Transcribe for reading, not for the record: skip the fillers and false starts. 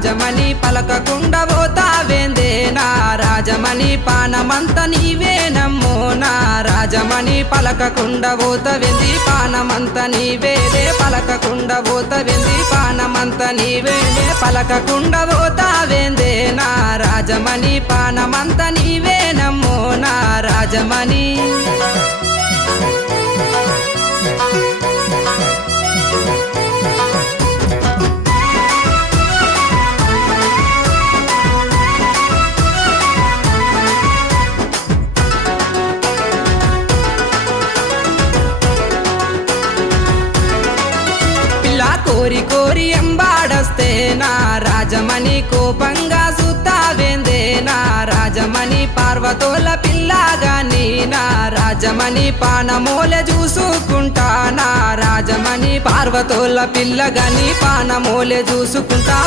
రాజమణి పలకకుండా పోతావేందే నా రాజమణి పానమంత నీవేనమ్మో నా రాజమణి పలకకుండా పోతవేంది పానమంత నీవేలే పలకకుండా పోతవేంది పానమంత నీవేలే పలకకుండా పోతావేందే నా రాజమణి పానమంత నీవేనమ్మో నా రాజమణి కోరి కోరి ఎంబాడొస్తే నా రాజమణి కోపంగా సుత్తావేందే నా రాజమణి పార్వతోల పిల్లగాని నా రాజమణి పానమూలె చూసుకుంటా నా రాజమణి పార్వతోల పిల్లగాని పానమూలె చూసుకుంటా